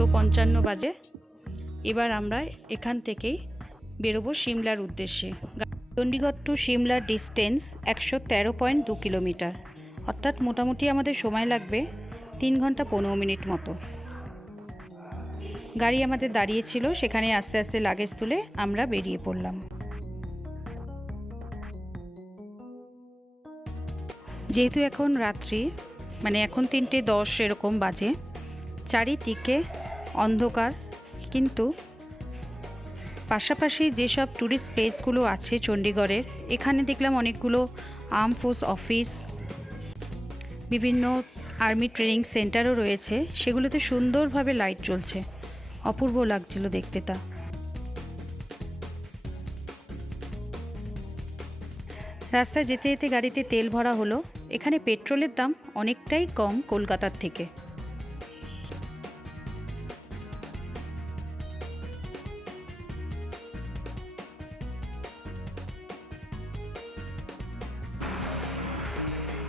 8:55 বাজে। এবার আমরা এখান থেকেই বেরোবো সিমলার উদ্দেশ্যে। চণ্ডীগড় টু সিমলার ডিস্টেন্স 113.2 কিলোমিটার, অর্থাৎ মোটামুটি আমাদের সময় লাগবে 3 ঘন্টা 15 মিনিট মতো। গাড়ি আমাদের দাঁড়িয়ে ছিল, সেখানে আস্তে আস্তে লাগেজ তুলে আমরা বেরিয়ে পড়লাম। যেহেতু এখন রাত্রি, মানে এখন 3:10 এরকম বাজে, চারিদিকে অন্ধকার, কিন্তু পাশাপাশি যেসব ট্যুরিস্ট প্লেসগুলো আছে চণ্ডীগড়ের, এখানে দেখলাম অনেকগুলো আর্ম ফোর্স অফিস, বিভিন্ন আর্মি ট্রেনিং সেন্টারও রয়েছে, সেগুলোতে সুন্দরভাবে লাইট জ্বলছে, অপূর্ব লাগছিল দেখতে তা। রাস্তায় যেতে যেতে গাড়িতে তেল ভরা হলো। এখানে পেট্রোলের দাম অনেকটাই কম কলকাতার থেকে।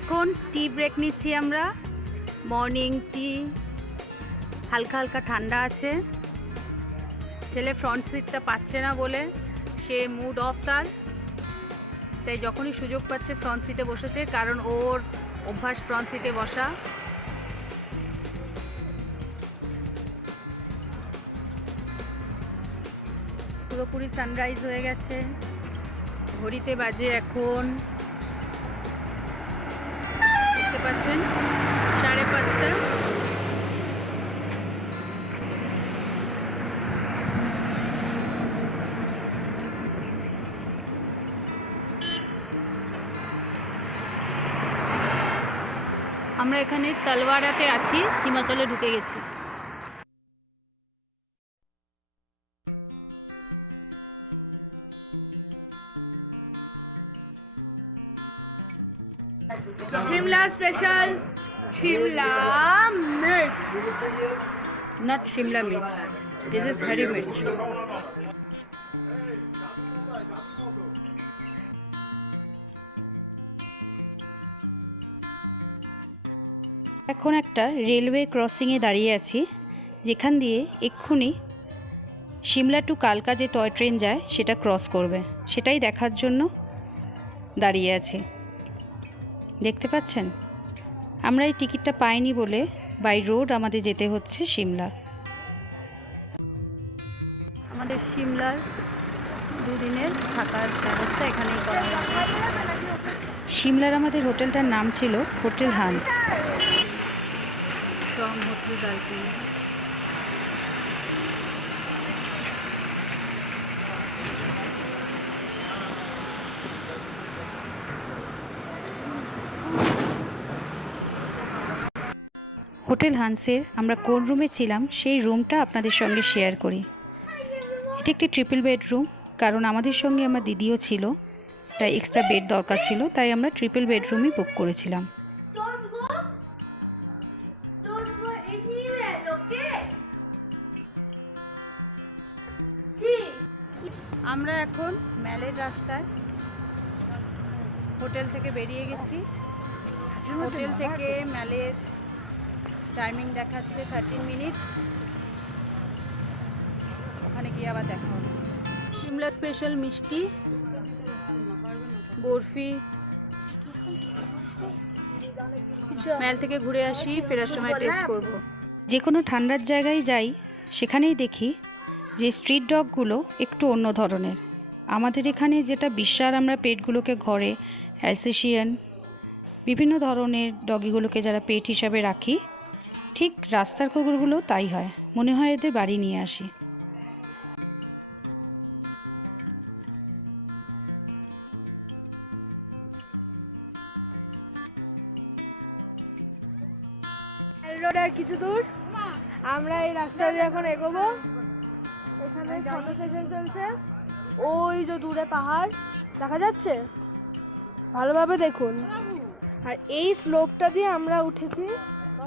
এখন টি ব্রেক নিচ্ছি আমরা, মর্নিং টি। হালকা হালকা ঠান্ডা আছে। ছেলে ফ্রন্ট সিটটা পাচ্ছে না বলে সে মুড অফ তার, তাই যখনই সুযোগ পাচ্ছে ফ্রন্ট সিটে বসেছে, কারণ ওর অভ্যাস ফ্রন্ট সিটে বসা। পুরোপুরি সানরাইজ হয়ে গেছে। ঘড়িতে বাজে এখন, দেখতে পাচ্ছেন, 5:30। আমরা এখানে তলওয়ারাতে আছি, হিমাচলে ঢুকে গেছি। Shimla special, Shimla mirch. Not Shimla mirch. This is Hari mirch. এখন একটা রেলওয়ে ক্রসিংয়ে দাঁড়িয়ে আছি, যেখান দিয়ে এক্ষুনি সিমলা টু কালকা যে টয় ট্রেন যায় সেটা ক্রস করবে, সেটাই দেখার জন্য দাঁড়িয়ে আছি। দেখতে পাচ্ছেন, আমরা এই টিকিটটা পাইনি বলে বাই রোড আমাদের যেতে হচ্ছে সিমলা। আমাদের সিমলার দুদিনের থাকার ব্যবস্থা এখানেই করা হয়েছে। সিমলার আমাদের হোটেলটার নাম ছিল hotel Hans, from hotel Dolphin. Hotel হান্সের আমরা কোন রুমে ছিলাম সেই রুমটা আপনাদের সঙ্গে শেয়ার করি। এটি একটি ট্রিপল বেডরুম, কারণ আমাদের সঙ্গে আমার দিদিও ছিল, তাই এক্সট্রা বেড দরকার ছিল, তাই আমরা ট্রিপল বেডরুমই বুক করেছিলাম। আমরা এখন ম্যালের রাস্তায় হোটেল থেকে বেরিয়ে গেছি। হোটেল থেকে ম্যালের টাইমিং দেখাচ্ছে 30 মিনিটস। ওখানে গিয়ে আবার দেখা হবে। সিমলা স্পেশাল মিষ্টি, বরফি। ম্যাল থেকে ঘুরে আসি, ফেরার সময় টেস্ট করব। যে কোনো ঠান্ডার জায়গায় যাই, সেখানেই দেখি যে স্ট্রিট ডগগুলো একটু অন্য ধরনের। আমাদের এখানে যেটা বিশ্বাস, আমরা পেটগুলোকে ঘরে অ্যালসেশিয়ান বিভিন্ন ধরনের ডগিগুলোকে যারা পেট হিসাবে রাখি, ঠিক রাস্তার কুকুরগুলো তাই হয়, মনে হয় এদের বাড়ি নিয়ে আসি। রোড আর কিছু দূর, আমরা এই রাস্তা দিয়ে এখন এগোবো। এখানে ফটো সেশন চলছে। ওই যে দূরে পাহাড় দেখা যাচ্ছে, ভালোভাবে দেখুন। আর এই স্লোপটা দিয়ে আমরা উঠেছি,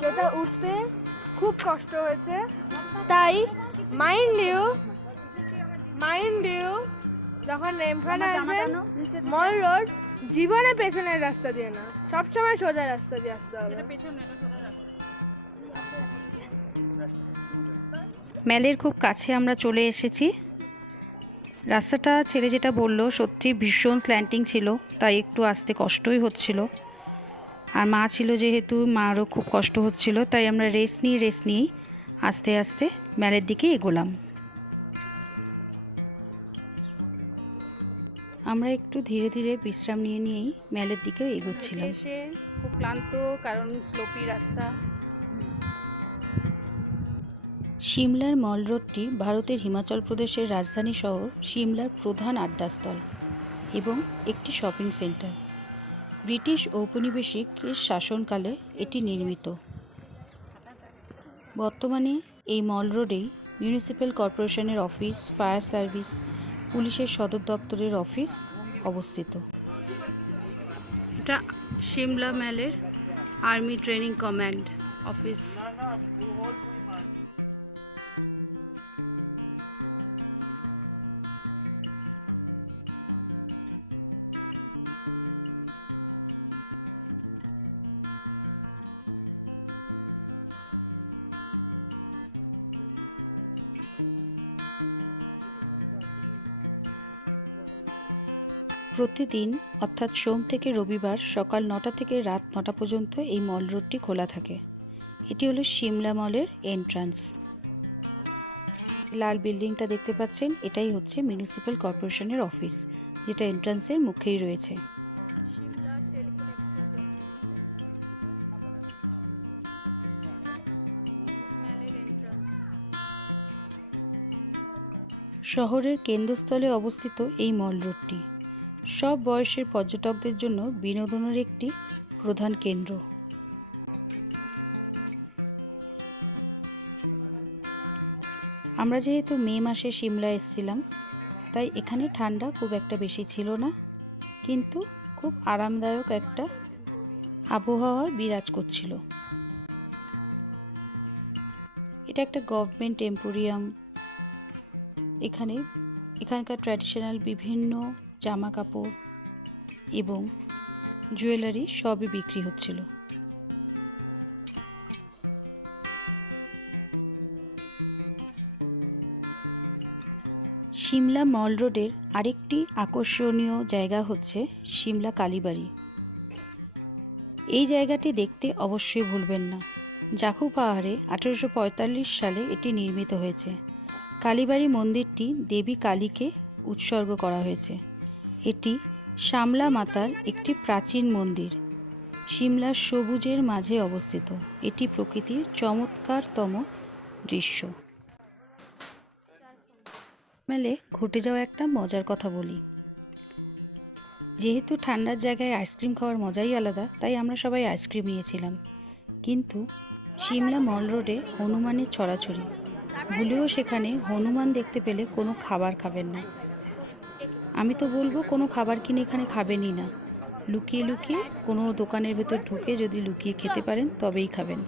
যেটা উঠতে খুব কষ্ট হয়েছে। তাই মাইন্ড ইউ যখন নেমখানা আসবেন মল রোড, জীবনে পেছনের রাস্তা দিয়ে না, সবসময় সোজা রাস্তা দিয়ে আসতে হবে। মেলের খুব কাছে আমরা চলে এসেছি। রাস্তাটা ছেলে যেটা বলল সত্যি ভীষণ স্ল্যান্টিং ছিল, তাই একটু আসতে কষ্টই হচ্ছিল। আর মা ছিল যেহেতু, মারও খুব কষ্ট হচ্ছিল, তাই আমরা রেস্ট নিয়েই আস্তে আস্তে মেলের দিকে এগোলাম। আমরা একটু ধীরে ধীরে বিশ্রাম নিয়েই মেলের দিকে এগোচ্ছিলাম। এসে খুব ক্লান্ত, কারণ স্লোপি রাস্তা। সিমলার মল রোডটি ভারতের হিমাচল প্রদেশের রাজধানী শহর সিমলার প্রধান আড্ডাস্থল এবং একটি শপিং সেন্টার। ব্রিটিশ ঔপনিবেশিকের শাসনকালে এটি নির্মিত। বর্তমানে এই মল রোডেই মিউনিসিপ্যাল কর্পোরেশনের অফিস, ফায়ার সার্ভিস, পুলিশের সদর দপ্তরের অফিস অবস্থিত। এটা সিমলা মেলের আর্মি ট্রেনিং কমান্ড অফিস। প্রতিদিন অর্থাৎ সোম থেকে রবিবার সকাল 9টা থেকে রাত 9টা পর্যন্ত এই মল রোডটি খোলা থাকে। এটি হলো সিমলা মলের এন্ট্রান্স। লাল বিল্ডিংটা দেখতে পাচ্ছেন, এটাই হচ্ছে মিউনিসিপ্যাল কর্পোরেশনের অফিস, যেটা এন্ট্রান্সের মুখেই রয়েছে। শহরের কেন্দ্রস্থলে অবস্থিত এই মল রোডটি সব বয়সের পর্যটকদের জন্য বিনোদনের একটি প্রধান কেন্দ্র। আমরা যেহেতু মে মাসে সিমলা এসেছিলাম, তাই এখানে ঠান্ডা খুব একটা বেশি ছিল না, কিন্তু খুব আরামদায়ক একটা আবহাওয়া বিরাজ করছিল। এটা একটা গভর্নমেন্ট এম্পোরিয়াম। এখানকার ট্র্যাডিশনাল বিভিন্ন জামা কাপড় এবং জুয়েলারি সবই বিক্রি হচ্ছিল। সিমলা মল রোডের আরেকটি আকর্ষণীয় জায়গা হচ্ছে সিমলা কালীবাড়ি। এই জায়গাটি দেখতে অবশ্যই ভুলবেন না। জাখু পাহাড়ে 1845 সালে এটি নির্মিত হয়েছে। কালীবাড়ি মন্দিরটি দেবী কালীকে উৎসর্গ করা হয়েছে। এটি শ্যামলা মাতার একটি প্রাচীন মন্দির। সিমলার সবুজের মাঝে অবস্থিত। এটি প্রকৃতির চমৎকারতম দৃশ্য। মেলে ঘটে যাওয়া একটা মজার কথা বলি। যেহেতু ঠান্ডার জায়গায় আইসক্রিম খাওয়ার মজাই আলাদা, তাই আমরা সবাই আইসক্রিম নিয়েছিলাম। কিন্তু সিমলা মল রোডে হনুমানের ছড়াছড়ি। ভুলেও সেখানে হনুমান দেখতে পেলে কোনো খাবার খাবেন না। আমি তো বলবো কোনো খাবার কিনে এখানে খাবেনই না। লুকিয়ে লুকিয়ে কোনো দোকানের ভেতর ঢুকে যদি লুকিয়ে খেতে পারেন তবেই খাবেন,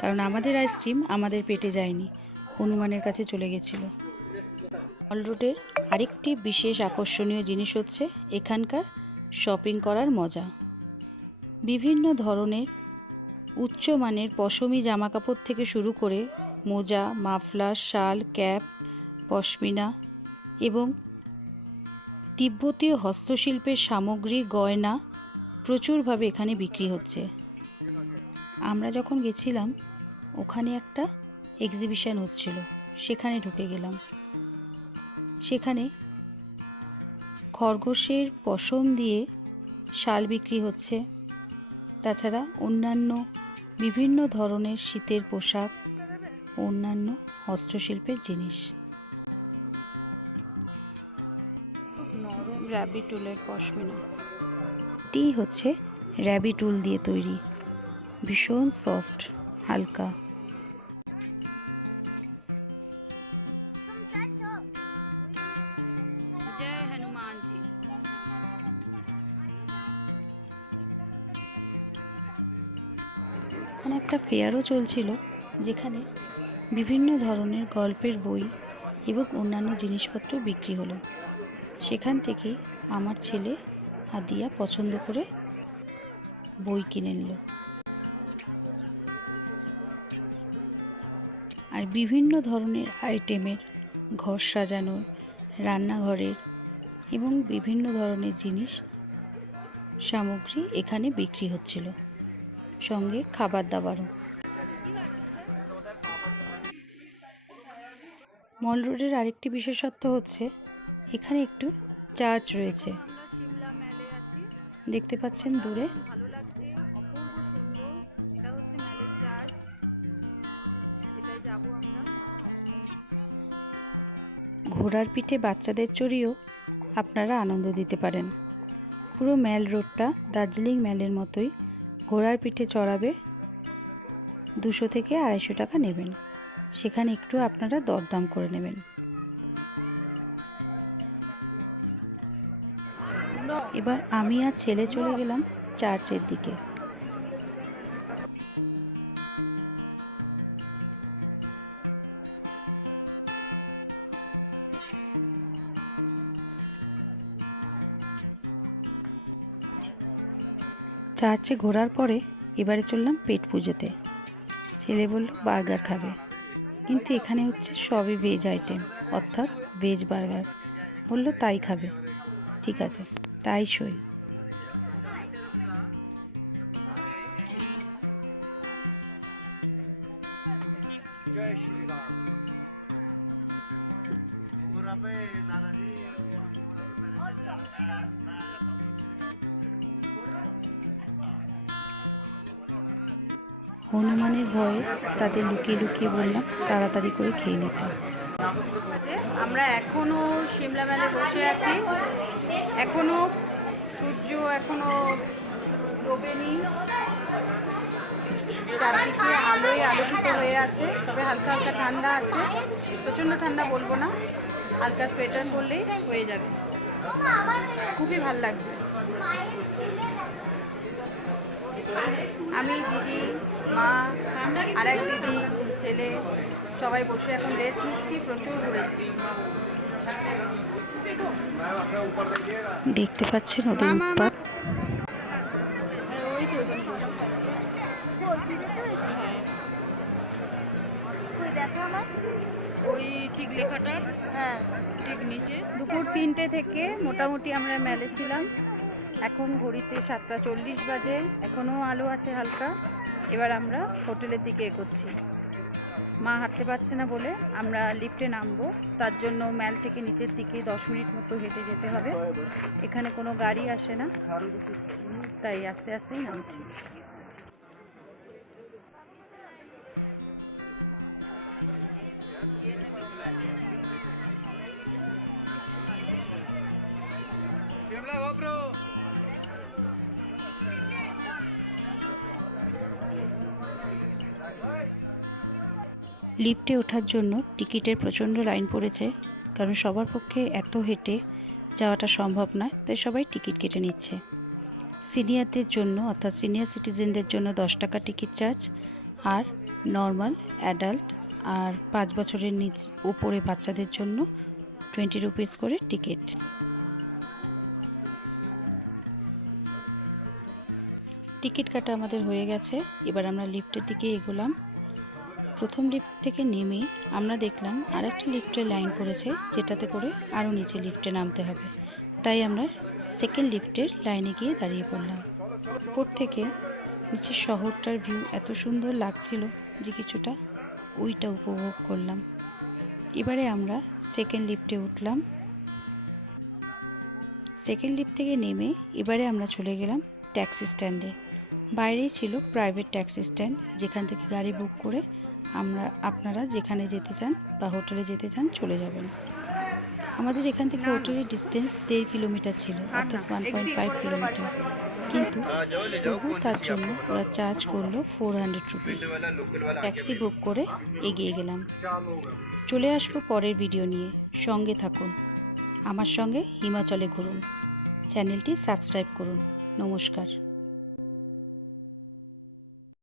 কারণ আমাদের আইসক্রিম আমাদের পেটে যায়নি, হনুমানের কাছে চলে গেছিল। মল রোডের আরেকটি বিশেষ আকর্ষণীয় জিনিস হচ্ছে এখানকার শপিং করার মজা। বিভিন্ন ধরনের উচ্চমানের পশমি জামাকাপড় থেকে শুরু করে মোজা, মাফলার, শাল, ক্যাপ, পশমিনা এবং তিব্বতীয় হস্তশিল্পের সামগ্রী, গয়না প্রচুরভাবে এখানে বিক্রি হচ্ছে। আমরা যখন গেছিলাম ওখানে একটা এক্সিবিশন হচ্ছিল, সেখানে ঢুকে গেলাম। সেখানে খরগোশের পশম দিয়ে শাল বিক্রি হচ্ছে, তাছাড়া অন্যান্য বিভিন্ন ধরনের শীতের পোশাক, অন্যান্য হস্তশিল্পের জিনিস। র্যাবিট উলের পশমিনা, এটি হচ্ছে র্যাবিট উল দিয়ে তৈরি, ভীষণ সফট, হালকা। জয় হনুমান জি। এখানে একটা ফেয়ারও চলছিল, যেখানে বিভিন্ন ধরনের গল্পের বই এবং অন্যান্য জিনিসপত্র বিক্রি হলো। সেখান থেকে আমার ছেলে আদিয়া পছন্দ করে বই কিনে নিল। আর বিভিন্ন ধরনের আইটেমের ঘর সাজানোর, রান্নাঘরের এবং বিভিন্ন ধরনের জিনিস সামগ্রী এখানে বিক্রি হচ্ছিল, সঙ্গে খাবার দাবারও। মল রোডের আরেকটি বিশেষত্ব হচ্ছে এখানে একটু চার্চ রয়েছে, দেখতে পাচ্ছেন দূরে। ভালো লাগছে, অপূর্ব সুন্দর। এটা হচ্ছে ম্যালের চার্চ, এটাই যাব আমরা। ঘোড়ার পিঠে বাচ্চাদের চড়িয়েও আপনারা আনন্দ দিতে পারেন। পুরো ম্যাল রোডটা দার্জিলিং ম্যালের মতোই। ঘোড়ার পিঠে চড়াবে, 200 থেকে 250 টাকা নেবেন। সেখানে একটু আপনারা দরদাম করে নেবেন। এবার আমি আর ছেলে চলে গেলাম চার্চের দিকে। চার্চে ঘোরার পরে এবারে চললাম পেট পুজোতে। ছেলে বলল বার্গার খাবে, কিন্তু এখানে হচ্ছে সবই ভেজ আইটেম, অর্থাৎ ভেজ বার্গার। বললো তাই খাবে, ঠিক আছে তাই সই। জয় শ্রীরাম। হনুমানের ভয়ে তাদের লুকিয়ে লুকিয়ে বললাম তাড়াতাড়ি করে খেয়ে নিতে। আমরা এখনো সিমলা মেলে বসে আছি, এখনো সূর্য এখনো ডোবেনি, চারদিকে আলোয় আলোকিত হয়ে আছে, তবে হালকা হালকা ঠান্ডা আছে। প্রচণ্ড ঠান্ডা বলবো না, হালকা সোয়েটার পরলেই হয়ে যাবে। খুবই ভালো লাগছে। আমি, দিদি, মা, আরেক দিদি, ছেলে সবাই বসে এখন রেস্ট নিচ্ছি। প্রচুর ঘুরেছি। দেখতে পাচ্ছেন ওদের উৎপাত। ওই তো ওই ঠিক লেখাটার ঠিক নিচে। দুপুর 3টে থেকে মোটামুটি আমরা মেলে ছিলাম। এখন ঘড়িতে 7:40 বাজে, এখনও আলো আছে হালকা। এবার আমরা হোটেলের দিকে এগোচ্ছি। মা হাঁটতে পারছে না বলে আমরা লিফটে নামবো, তার জন্য ম্যাল থেকে নিচের দিকে 10 মিনিট মতো হেঁটে যেতে হবে। এখানে কোনো গাড়ি আসে না, তাই আস্তে আস্তেই নামছি। লিফটে ওঠার জন্য টিকিটের প্রচণ্ড লাইন পড়েছে, কারণ সবার পক্ষে এত হেঁটে যাওয়াটা সম্ভব নয়, তাই সবাই টিকিট কেটে নিচ্ছে। সিনিয়রদের জন্য অর্থাৎ সিনিয়র সিটিজেনদের জন্য 10 টাকা টিকিট চার্জ, আর নর্মাল অ্যাডাল্ট আর 5 বছরের উপরে বাচ্চাদের জন্য 20 রুপিস করে টিকিট। টিকিট কাটা আমাদের হয়ে গেছে। এবার আমরা লিফটের দিকে এগোলাম। প্রথম লিফট থেকে নেমে আমরা দেখলাম আরেকটা লিফটের লাইন পড়েছে, যেটাতে করে আরও নিচে লিফটে নামতে হবে। তাই আমরা সেকেন্ড লিফটের লাইনে গিয়ে দাঁড়িয়ে পড়লাম। উপর থেকে নিচের শহরটার ভিউ এত সুন্দর লাগছিল যে কিছুটা ওইটা উপভোগ করলাম। এবারে আমরা সেকেন্ড লিফটে উঠলাম। সেকেন্ড লিফট থেকে নেমে এবারে আমরা চলে গেলাম ট্যাক্সি স্ট্যান্ডে। বাইরেই ছিল প্রাইভেট ট্যাক্সি স্ট্যান্ড, যেখান থেকে গাড়ি বুক করে আপনারা যেখানে যেতে চান বা হোটেলে যেতে চান চলে যাবেন। আমাদের এখান থেকে হোটেলের ডিস্টেন্স 1.5 কিলোমিটার ছিল, অর্থাৎ 1.5 কিলোমিটার, কিন্তু তবু তার জন্য ওরা চার্জ করলো 400 রুপিস। ট্যাক্সি বুক করে এগিয়ে গেলাম। চলে আসবো পরের ভিডিও নিয়ে, সঙ্গে থাকুন। আমার সঙ্গে হিমাচলে ঘুরুন। চ্যানেলটি সাবস্ক্রাইব করুন। নমস্কার।